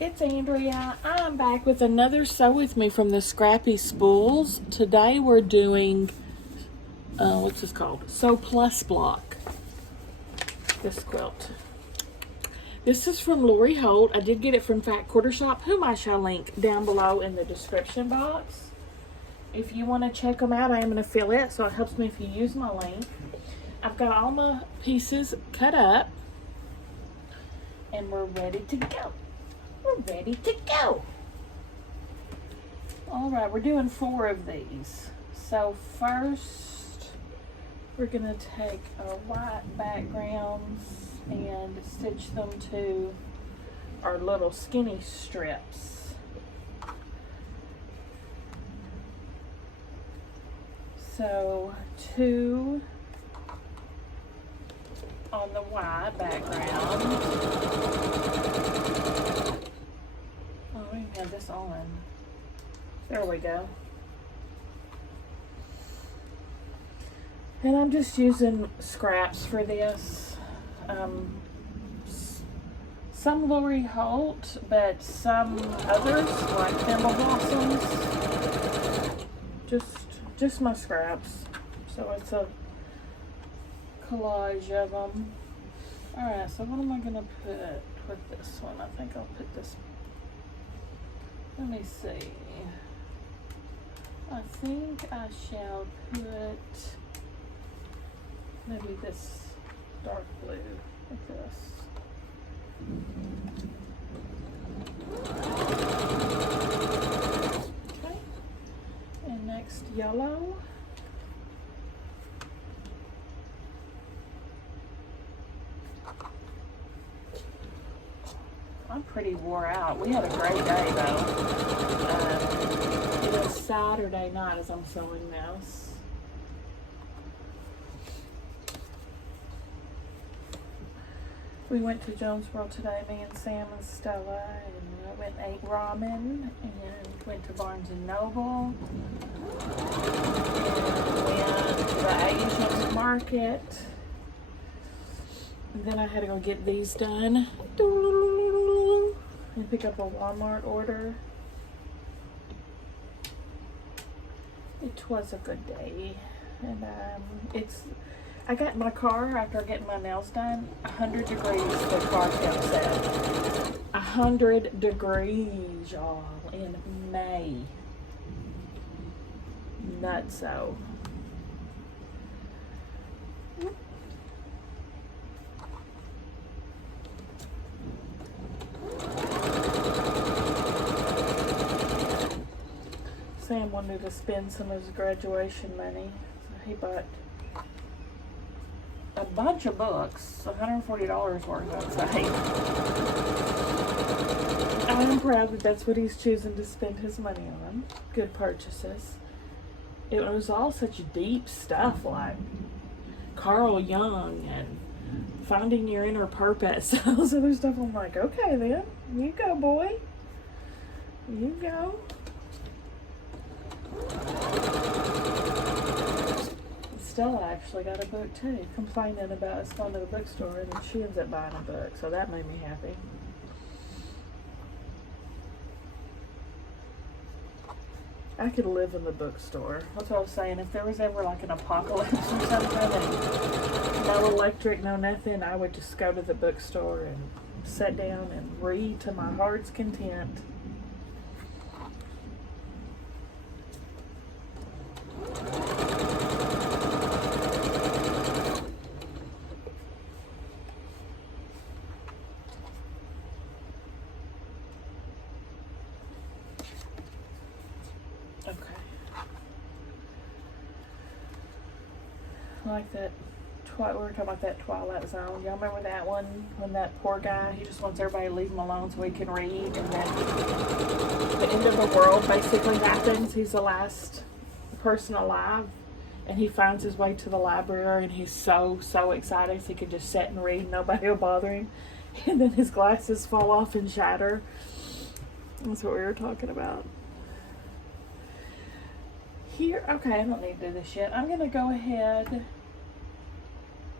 It's Andrea. I'm back with another Sew With Me from the Scrappy Spools. Today we're doing, what's this called? Sew Plus Block. This quilt. This is from Lori Holt. I did get it from Fat Quarter Shop, whom I shall link down below in the description box. If you want to check them out, I am an affiliate, so it helps me if you use my link. I've got all my pieces cut up, and we're ready to go. We're ready to go. All right, we're doing 4 of these. So first, we're gonna take our white backgrounds and stitch them to our little skinny strips. So 2 on the white background. Oh, we can have this on. There we go. And I'm just using scraps for this. Some Lori Holt, but some others like Thimble Blossoms. Just my scraps. So it's a collage of them. Alright, so what am I gonna put with this one? I think I'll put this. Let me see. I think I shall put maybe this dark blue like this. Okay. And next yellow. I'm pretty wore out. We had a great day though. It was Saturday night as I'm sewing this. We went to Jonesboro today, me and Sam and Stella, and I went and ate ramen and went to Barnes & Noble and went to the Asian market. And then I had to go get these done and pick up a Walmart order. It was a good day. And I got in my car after getting my nails done. 100 degrees, the car temp said. 100 degrees, y'all, in May. Nutso. Sam wanted to spend some of his graduation money, so he bought a bunch of books, $140 worth, I'd say. I'm proud that that's what he's choosing to spend his money on. Good purchases. It was all such deep stuff like Carl Jung and finding your inner purpose. All this other stuff. I'm like, okay then, you go, boy. You go. Stella actually got a book too, complaining about us going to the bookstore, and then she ends up buying a book, so that made me happy. I could live in the bookstore. That's what I was saying. If there was ever like an apocalypse or something, and no electric, no nothing, I would just go to the bookstore and sit down and read to my heart's content. Like that, we were talking about that Twilight Zone. Y'all remember that one? When that poor guy, he just wants everybody to leave him alone so he can read, and then the end of the world basically happens. He's the last person alive, and he finds his way to the library, and he's so excited so he can just sit and read. Nobody will bother him. And then his glasses fall off and shatter. That's what we were talking about. Here, okay, I don't need to do this yet. I'm going to go ahead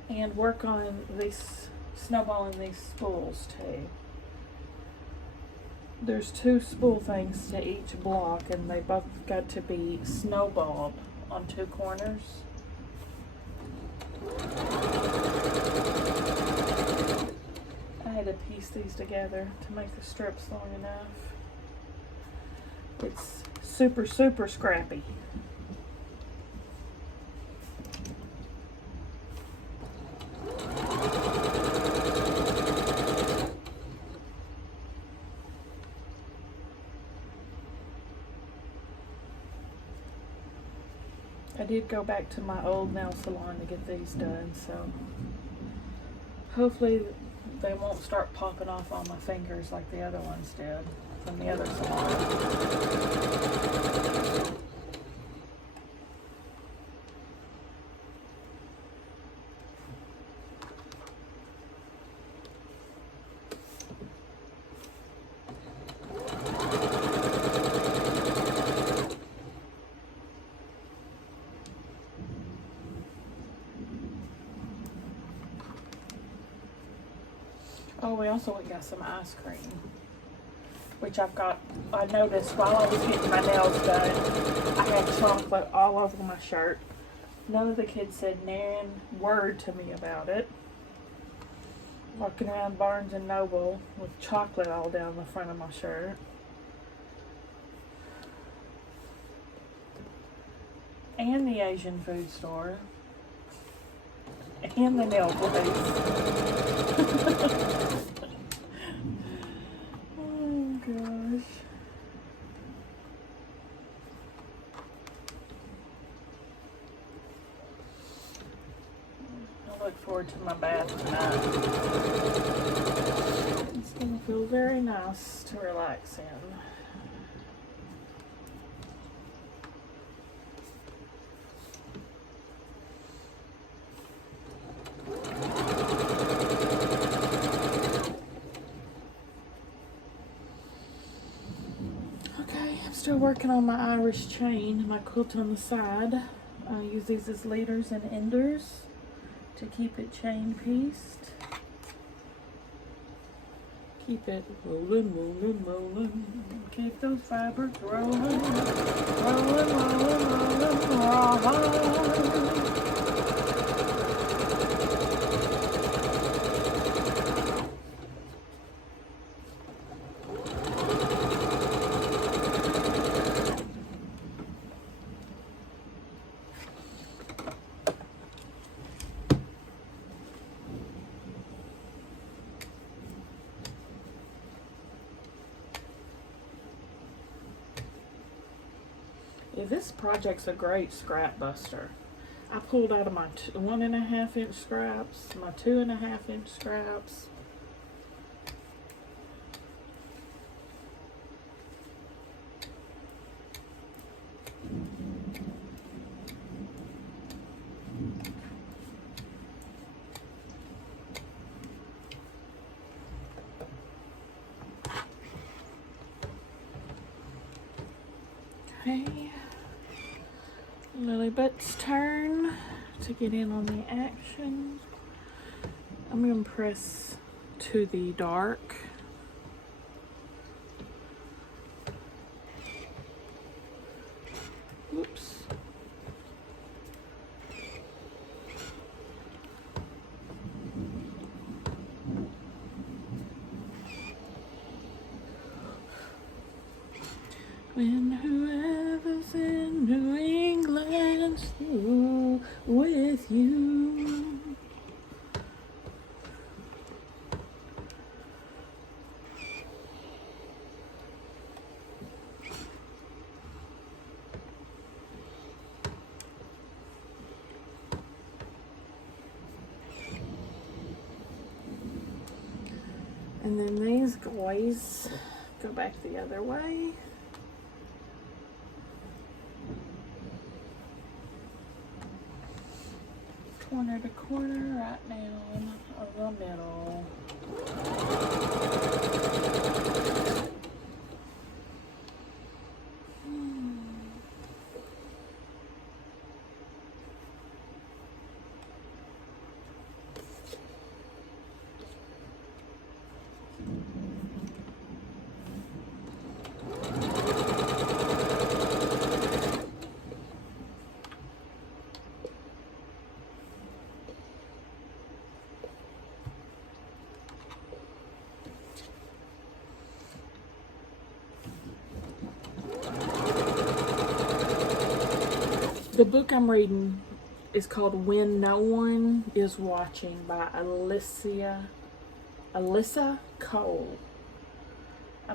and work on these, snowballing these spools too. There's 2 spool things to each block, and they both got to be snowballed on 2 corners. I had to piece these together to make the strips long enough. It's super, super scrappy. I did go back to my old nail salon to get these done, so hopefully they won't start popping off on my fingers like the other ones did from the other salon. Oh, we also got some ice cream, which I noticed while I was getting my nails done, I had chocolate all over my shirt. None of the kids said nan word to me about it. Walking around Barnes and Noble with chocolate all down the front of my shirt. And the Asian food store. And the nail place. Oh gosh. I look forward to my bath tonight. It's gonna feel very nice to relax in. Still working on my Irish chain, my quilt on the side. I use these as leaders and enders to keep it chain pieced. Keep it rolling, rolling, rolling. Keep those fibers rolling, rolling, rolling, rolling, rolling. Yeah, this project's a great scrap buster. I pulled out of my 1.5 inch scraps, my 2.5 inch scraps. Okay. Lilybut's turn to get in on the action. I'm going to press to the dark. Oops. When whoever's in New England's through with you. And then these guys go back the other way. Corner to corner right down the middle. The book I'm reading is called When No One Is Watching by Alyssa Cole. I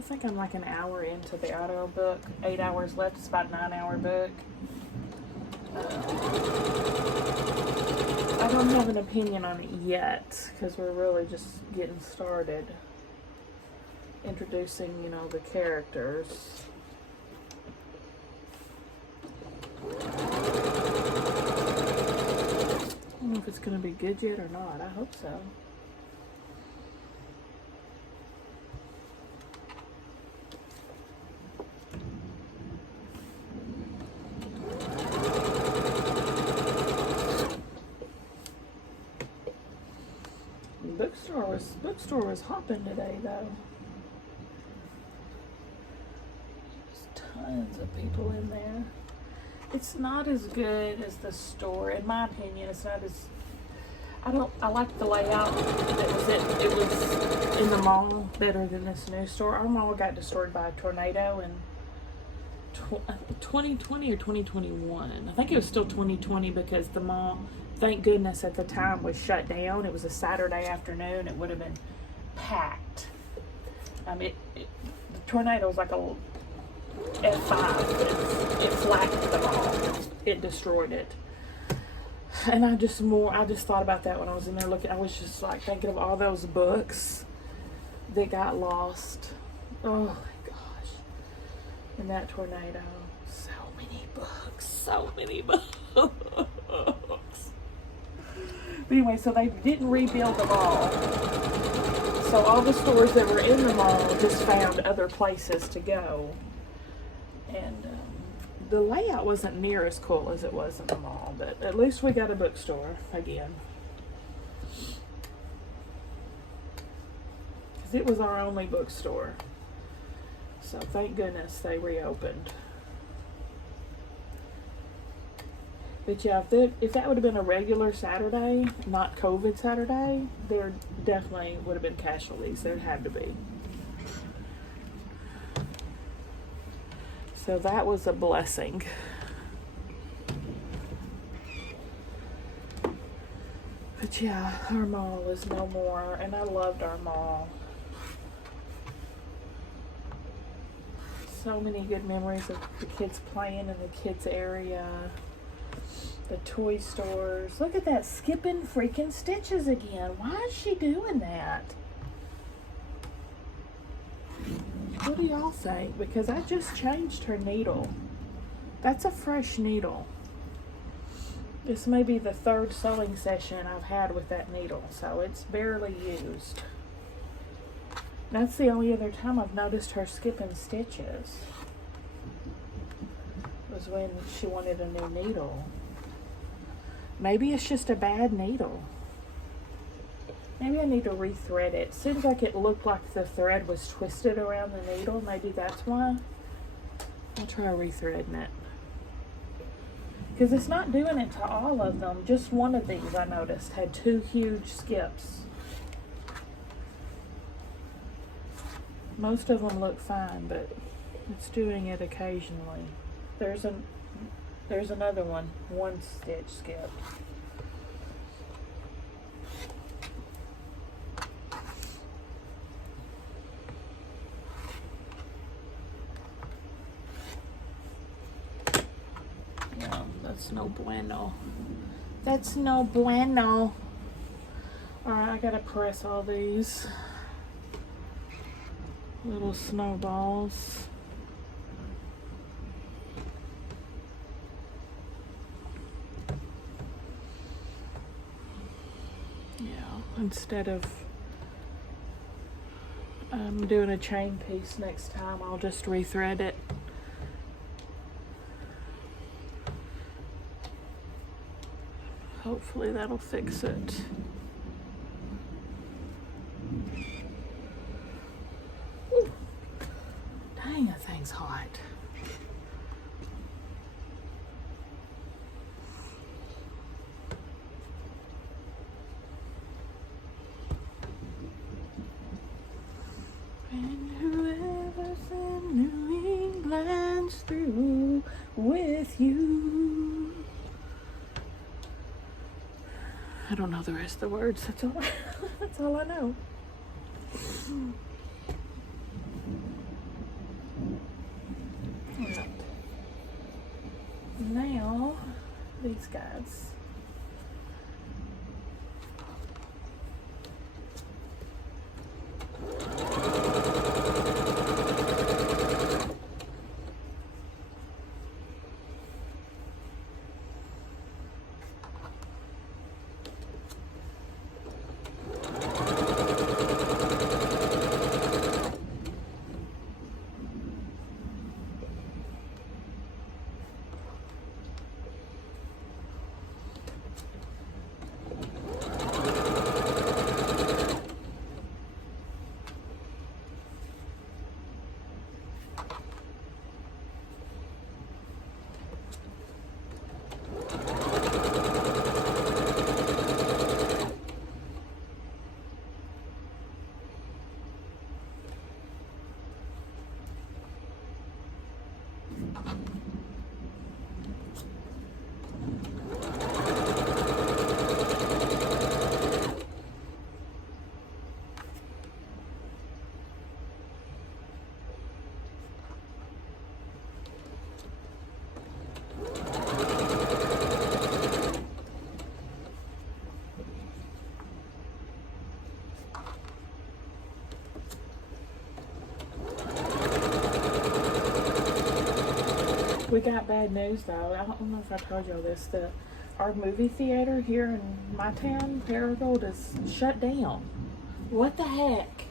think I'm like an hour into the audio book. 8 hours left. It's about a 9-hour book. I don't have an opinion on it yet because we're really just getting started. Introducing, the characters. I don't know if it's going to be good yet or not. I hope so. Bookstore was hopping today though. There's tons of people in there. It's not as good as the store, in my opinion. It's not as I like the layout it was in the mall better than this new store. Our mall got destroyed by a tornado in 2020 or 2021. I think it was still 2020 because the mall, thank goodness, at the time was shut down. It was a Saturday afternoon. It would have been packed. The tornado was like a F5. It flattened the mall. It destroyed it. And I just thought about that when I was in there looking. I was just like thinking of all those books that got lost. Oh my gosh. In that tornado. So many books. But anyway, so they didn't rebuild the mall. So all the stores that were in the mall just found other places to go. And the layout wasn't near as cool as it was in the mall, but at least we got a bookstore again. Because it was our only bookstore. So thank goodness they reopened. But yeah, if that would have been a regular Saturday, not COVID Saturday, there definitely would have been casualties. There had to be. So that was a blessing. But yeah, our mall is no more, and I loved our mall. So many good memories of the kids playing in the kids area. The toy stores. Look at that, skipping freaking stitches again. Why is she doing that? What do y'all think? Because I just changed her needle. That's a fresh needle. This may be the third sewing session I've had with that needle, so it's barely used. That's the only other time I've noticed her skipping stitches. Was when she wanted a new needle. Maybe it's just a bad needle. Maybe I need to rethread it. Seems like it looked like the thread was twisted around the needle. Maybe that's why. I'll try rethreading it. Because it's not doing it to all of them. Just one of these I noticed had 2 huge skips. Most of them look fine, but it's doing it occasionally. There's another one. 1 stitch skip. Yeah, that's no bueno. That's no bueno. Alright, I gotta press all these little snowballs. Instead of doing a chain piece next time, I'll just rethread it. Hopefully that'll fix it. Ooh. Dang, that thing's hot. And whoever's in New England's through with I don't know the rest of the words. That's all. That's all I know. Right. Now, these guys. We got bad news though. I don't know if I told y'all this. Our movie theater here in my town, Paragould, is shut down. What the heck?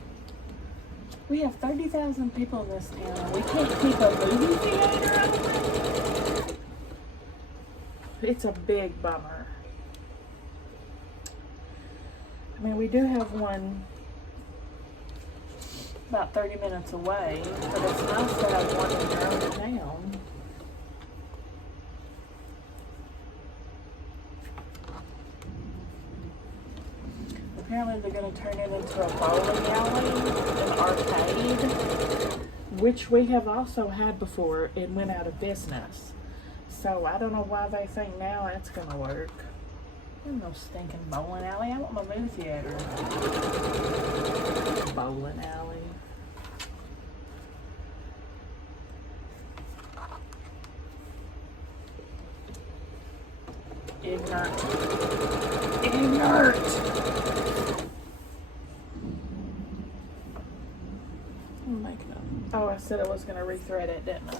We have 30,000 people in this town and we can't keep a movie theater open? It's a big bummer. I mean, we do have one about 30 minutes away, but it's nice to have one in your own town. Apparently they're going to turn it into a bowling alley, an arcade, which we have also had before. It went out of business. So I don't know why they think now it's going to work. There's no stinking bowling alley. I want my movie theater. Bowling alley. Ignorant. Oh, I said I was going to rethread it, didn't I?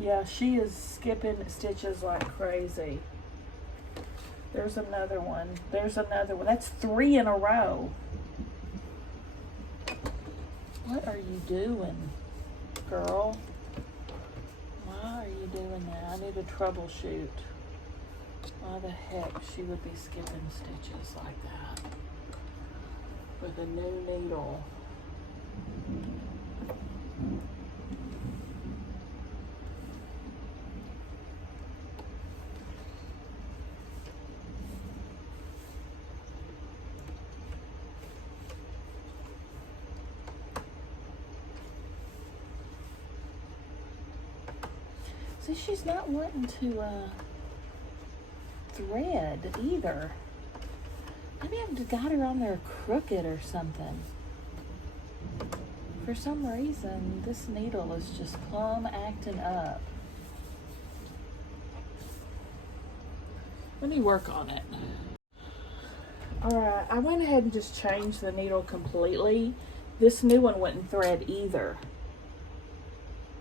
Yeah, she is skipping stitches like crazy. There's another one. There's another one. That's 3 in a row. What are you doing, girl? Why are you doing that? I need to troubleshoot. Why the heck she would be skipping stitches like that with a new needle? See, she's not wanting to thread either. Maybe I've got her on there crooked or something. For some reason, this needle is just plumb acting up. Let me work on it. Alright, I went ahead and just changed the needle completely. This new one wouldn't thread either.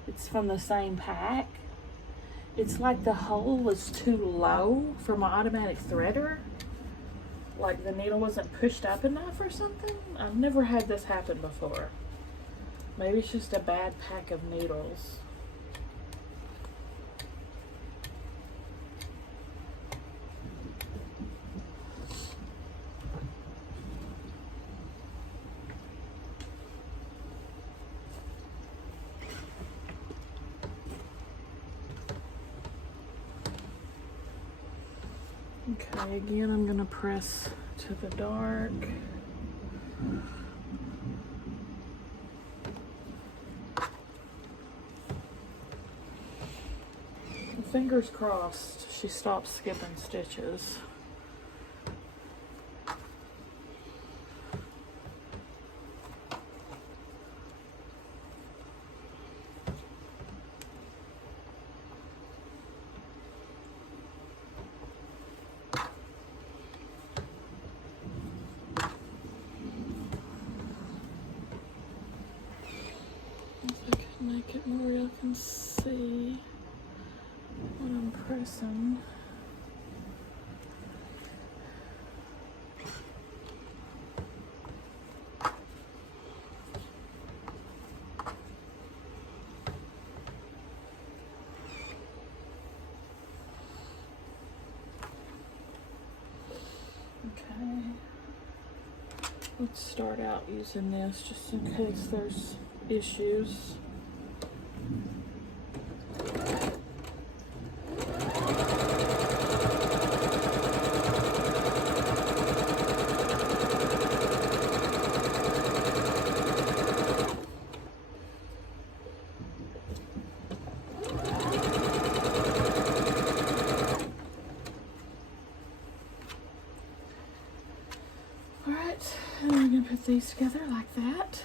It's from the same pack. It's like the hole is too low for my automatic threader. Like the needle wasn't pushed up enough or something. I've never had this happen before. Maybe it's just a bad pack of needles. Okay, again, I'm gonna press to the dark. Fingers crossed she stops skipping stitches. Make it more you can see what I'm pressing. Okay, let's start out using this just in case there's issues. Alright, and we're going to put these together like that.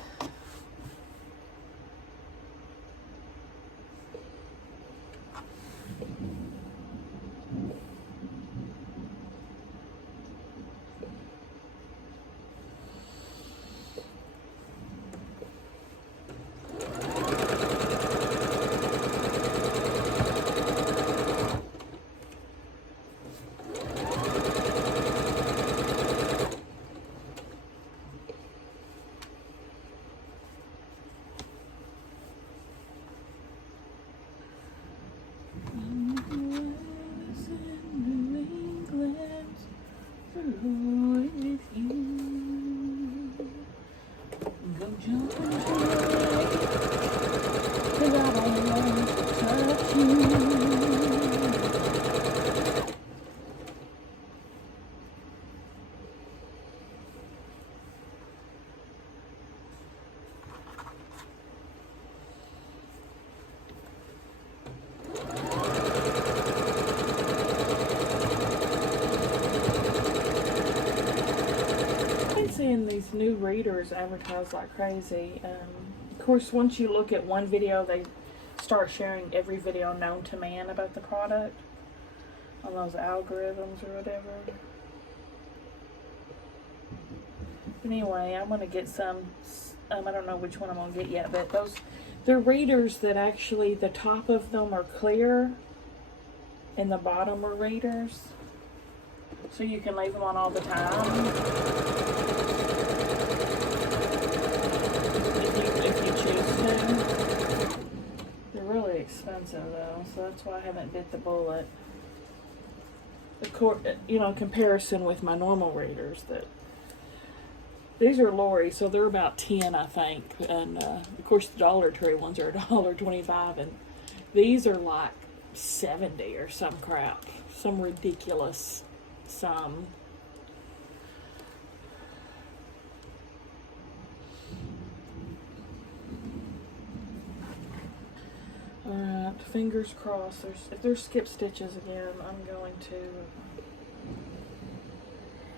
Seeing these new readers advertised like crazy. Of course, once you look at one video, they start sharing every video known to man about the product on those algorithms or whatever. But anyway, I'm gonna get some. I don't know which one I'm gonna get yet, but they're readers that actually the top of them are clear and the bottom are readers, so you can leave them on all the time. They're really expensive though, so that's why I haven't bit the bullet. Of course, you know, in comparison with my normal readers, that these are Lori, so they're about 10, I think, and of course the Dollar Tree ones are $1.25, and these are like 70 or some crap, some ridiculous sum. Alright, fingers crossed. If there's skip stitches again, I'm going to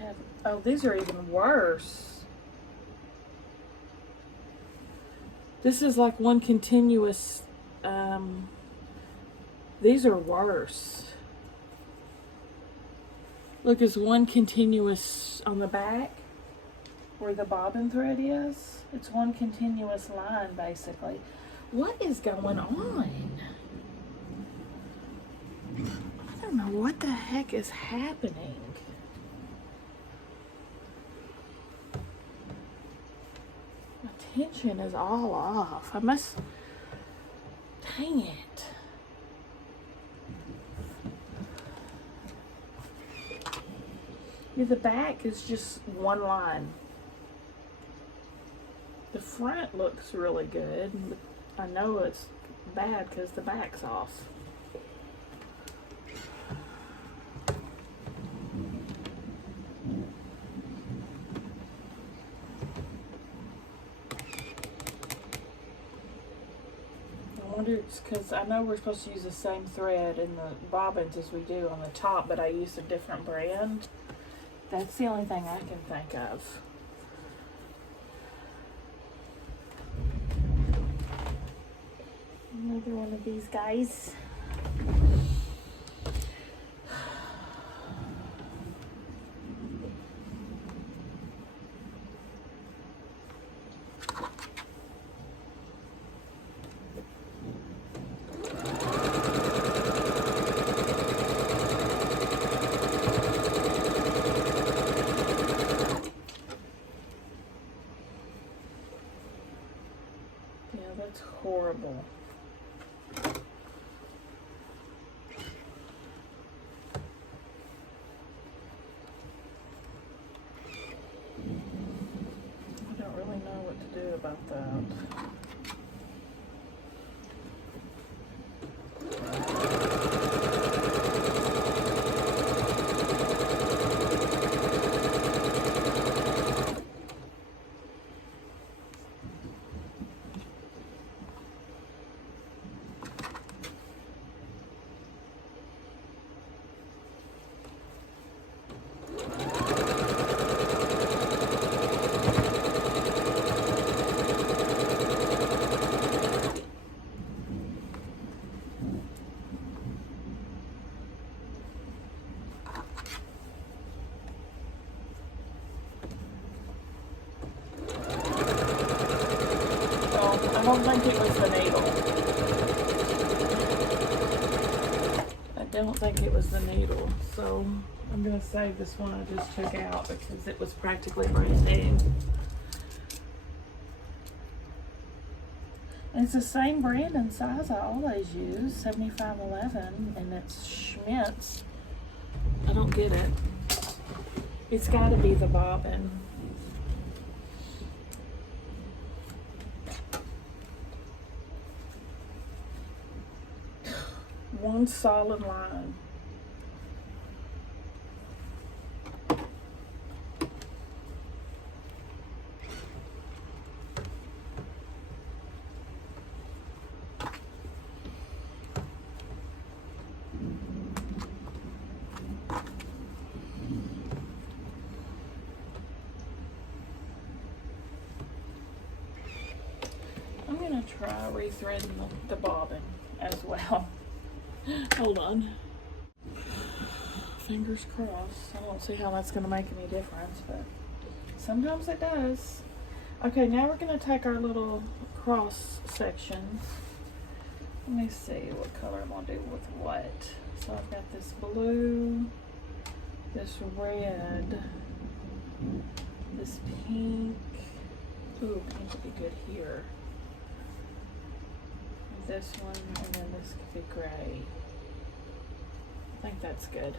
have... Oh, these are even worse. This is like one continuous... these are worse. Look, it's one continuous on the back where the bobbin thread is. It's one continuous line, basically. What is going on? I don't know what the heck is happening. My tension is all off. I must... Dang it. Yeah, the back is just one line. The front looks really good. I know it's bad because the back's off. I wonder, it's because I know we're supposed to use the same thread in the bobbins as we do on the top, but I used a different brand. That's the only thing I can think of. Another one of these guys. Yeah, that's horrible. About that. I don't think it was the needle. I don't think it was the needle. So I'm going to save this one I just took out because it was practically brand new. It's the same brand and size I always use, 7511, and it's Schmidt's. I don't get it. It's got to be the bobbin. One solid line. I'm gonna try rethreading the bobbin as well. Hold on. Fingers crossed. I don't see how that's going to make any difference, but sometimes it does. Okay, now we're going to take our little cross sections. Let me see what color I'm going to do with what. So I've got this blue, this red, this pink. Ooh, pink would be good here. This one, and then this could be gray. I think that's good.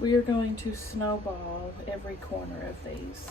We are going to snowball every corner of these.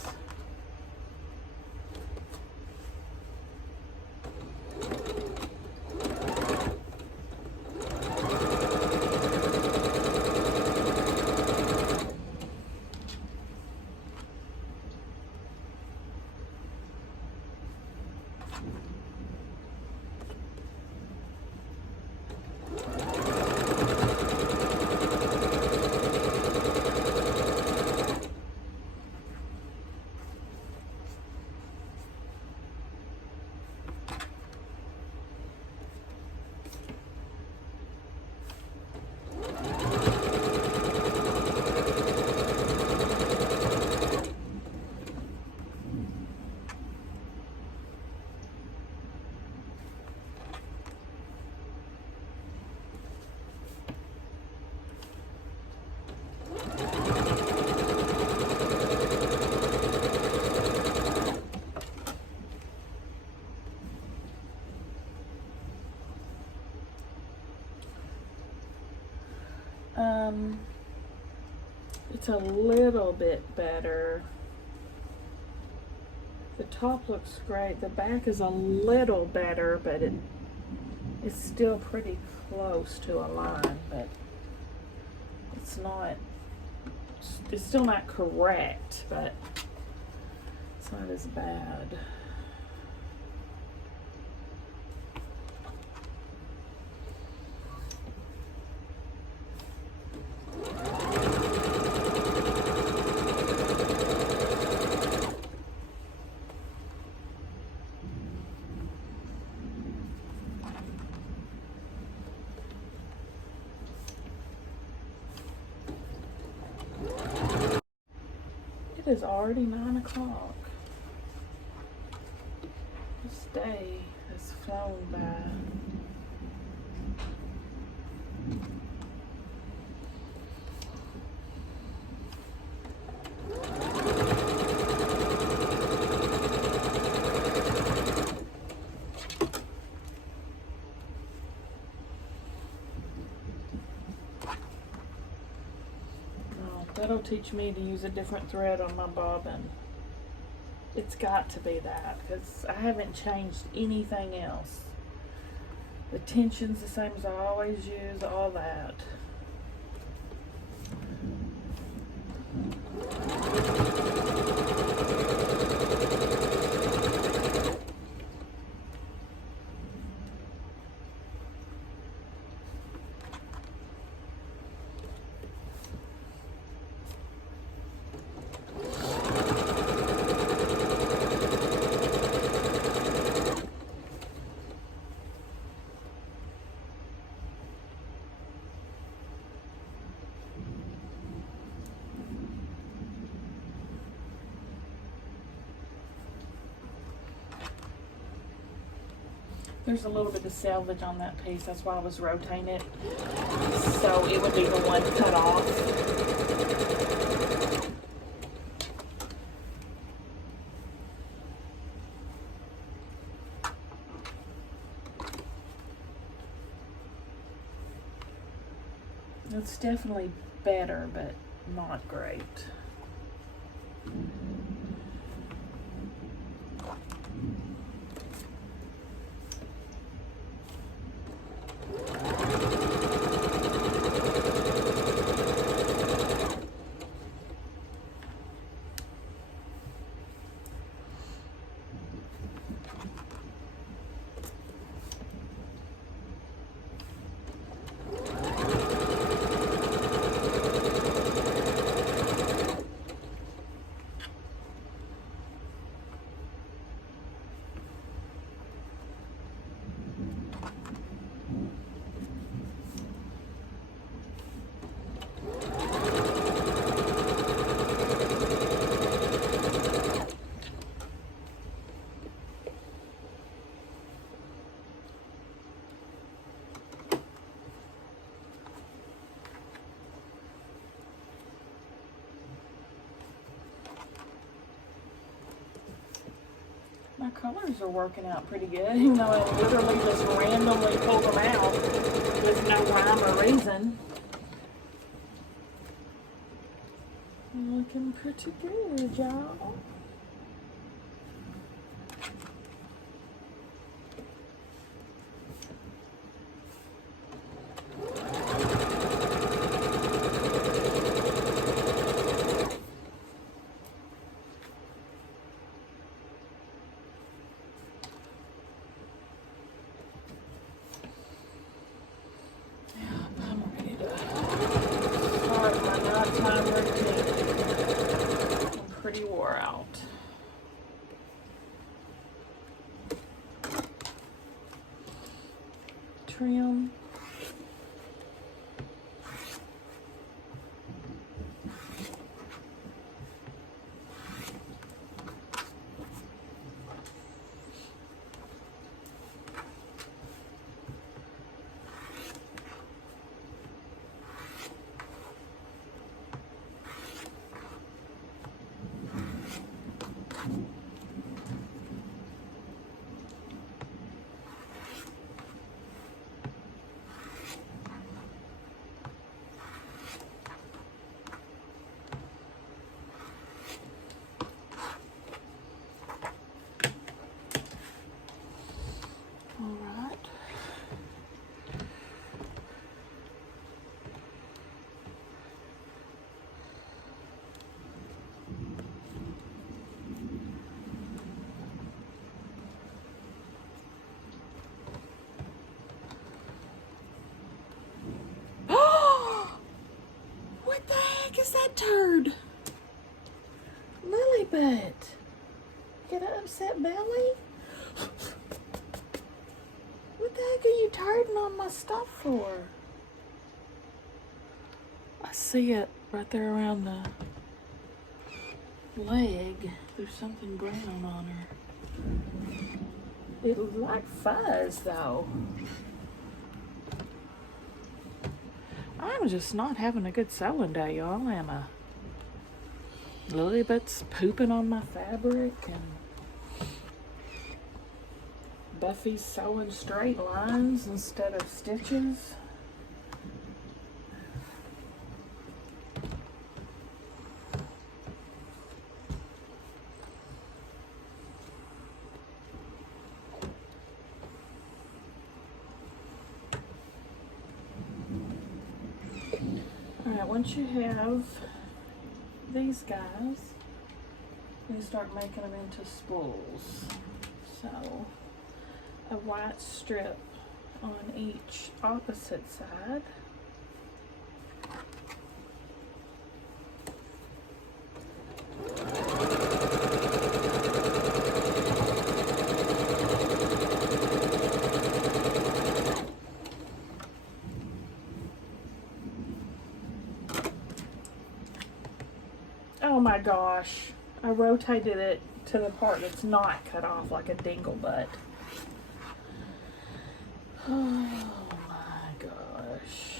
It's a little bit better. The top looks great. The back is a little better, but it's still pretty close to a line, but it's still not correct, but it's not as bad. It is already 9 o'clock. This day has flown by. That'll teach me to use a different thread on my bobbin. It's got to be that, because I haven't changed anything else. The tension's the same as I always use, all that. There's a little bit of selvage on that piece, that's why I was rotating it, so it would be the one cut off. It's definitely better, but not great. My colors are working out pretty good, even though I literally just randomly pulled them out with no rhyme or reason. Looking pretty good, y'all. Pretty wore out. Trim. Is that turd? Lily Get an upset belly? What the heck are you turding on my stuff for? I see it right there around the leg. There's something brown on her. It looks like fuzz though. I'm just not having a good sewing day, y'all, am I? Little bit's pooping on my fabric, and Buffy's sewing straight lines instead of stitches. Alright, once you have these guys, you start making them into spools. So, a white strip on each opposite side. Oh my gosh, I rotated it to the part that's not cut off like a dingle butt. Oh my gosh.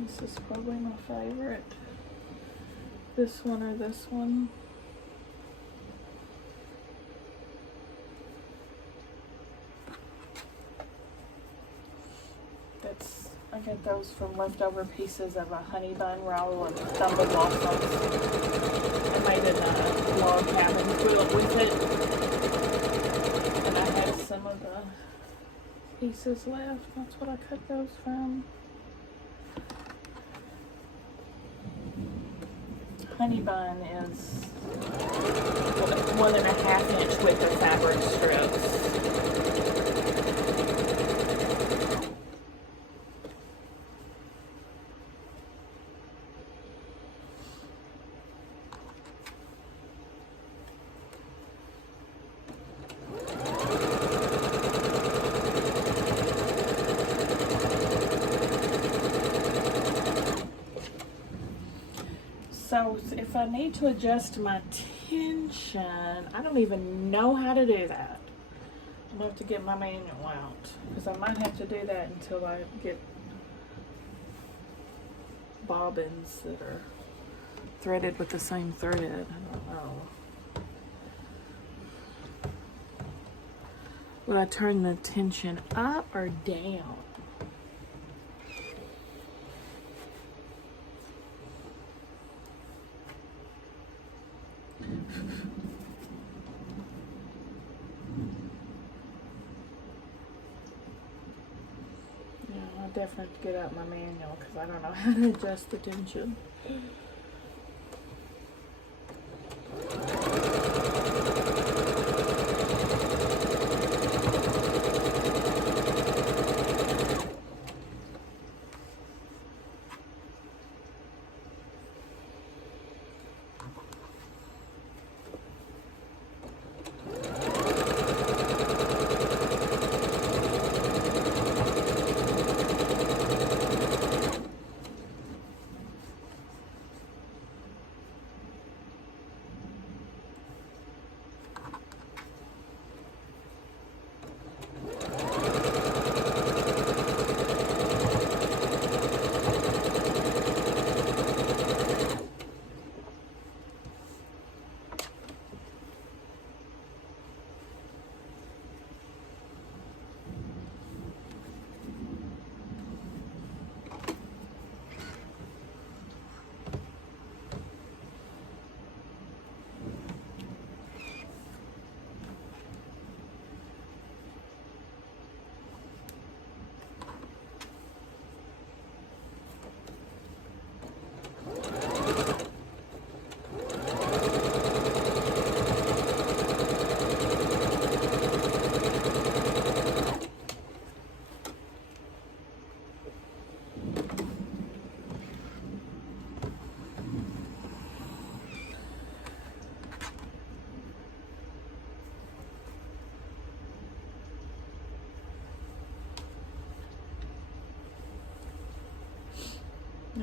This is probably my favorite. This one or this one. I get those from leftover pieces of a honey bun roll and stumble blossoms. I made a log cabin quilt with it. And I had some of the pieces left. That's what I cut those from. Honey bun is 1.5 inch width of fabric strips. So if I need to adjust my tension, I don't even know how to do that. I'm going to have to get my manual out, because I might have to do that until I get bobbins that are threaded with the same thread. I don't know. Would I turn the tension up or down? I definitely have to get out my manual because I don't know how to adjust the tension.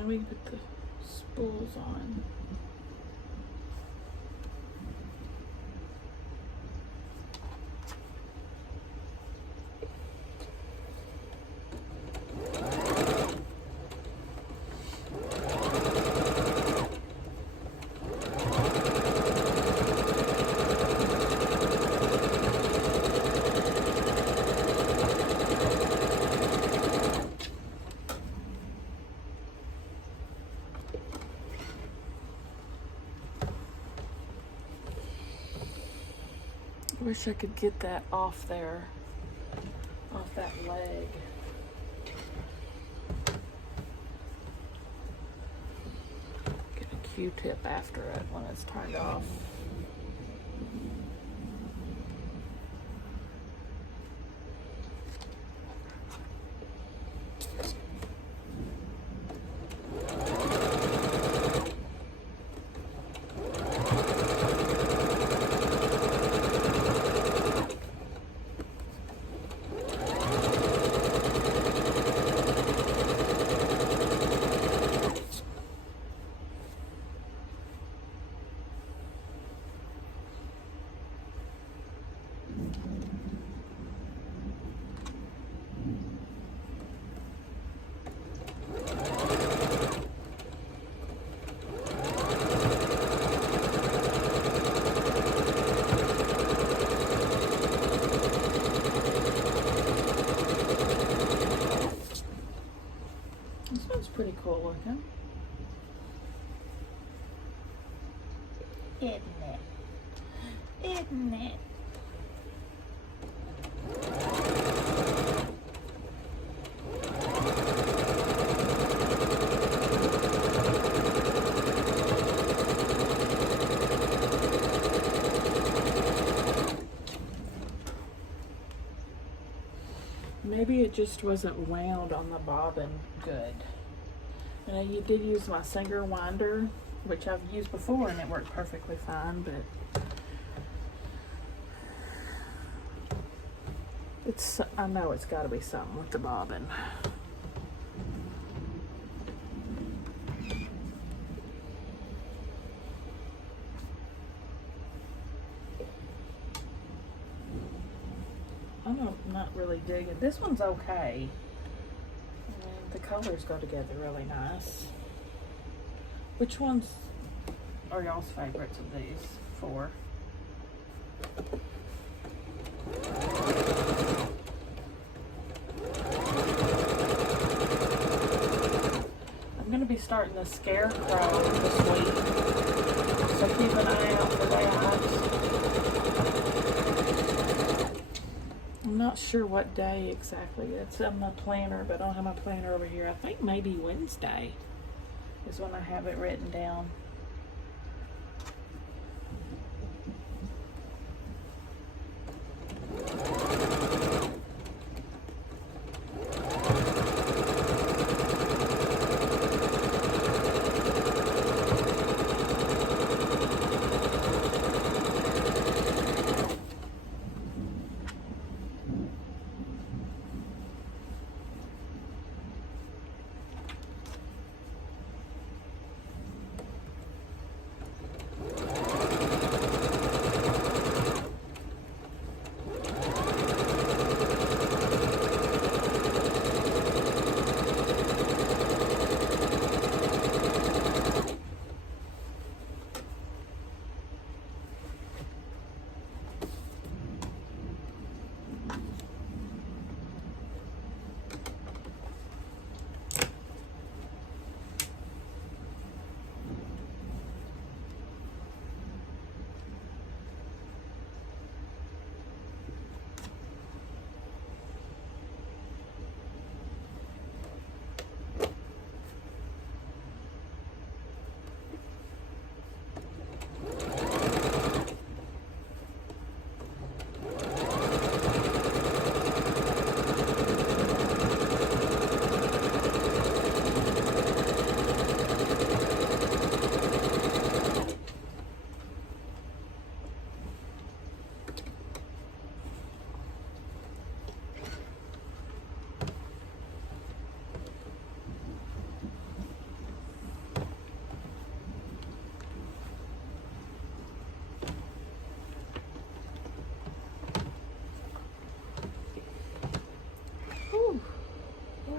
then we can put the spools on. I wish I could get that off there, off that leg. Get a Q-tip after it when it's turned off. This one's pretty cool looking. Isn't it? Isn't it? Maybe it just wasn't wound on the bobbin good. And I did use my Singer winder, which I've used before, and it worked perfectly fine, but I know it's got to be something with the bobbin. I'm not really digging. This one's okay. And the colors go together really nice. Which ones are y'all's favorites of these four? I'm going to be starting the Scarecrow this week, so keep an eye out for that. I'm not sure what day exactly. It's on my planner, but I don't have my planner over here. I think maybe Wednesday is when I have it written down.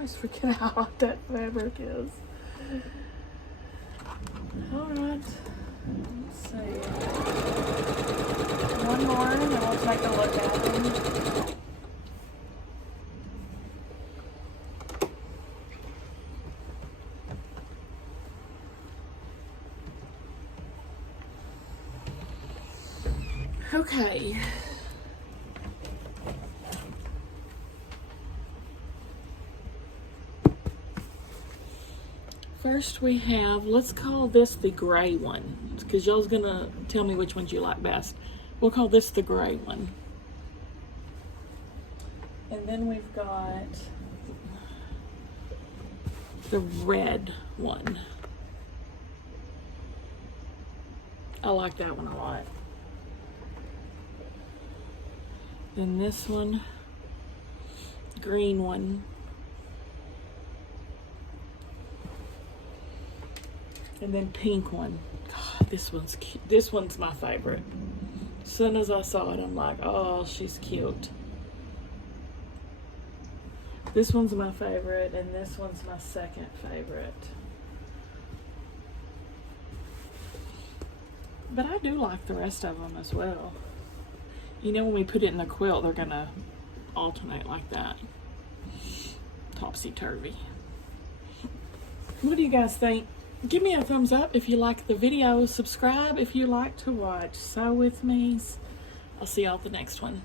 always forget how hot that fabric is. Alright, let's see. One more and then we'll take a look at them. Okay. First we have, let's call this the gray one, because y'all's gonna tell me which ones you like best. We'll call this the gray one. And then we've got the red one. I like that one a lot. Then this one, green one. And then pink one. God, this one's cute. This one's my favorite. As soon as I saw it, I'm like, oh, she's cute. This one's my favorite, and this one's my second favorite. But I do like the rest of them as well. You know, when we put it in the quilt, they're gonna alternate like that. Topsy-turvy. What do you guys think? Give me a thumbs up if you like the video. Subscribe if you like to watch Sew With Me's. I'll see y'all at the next one.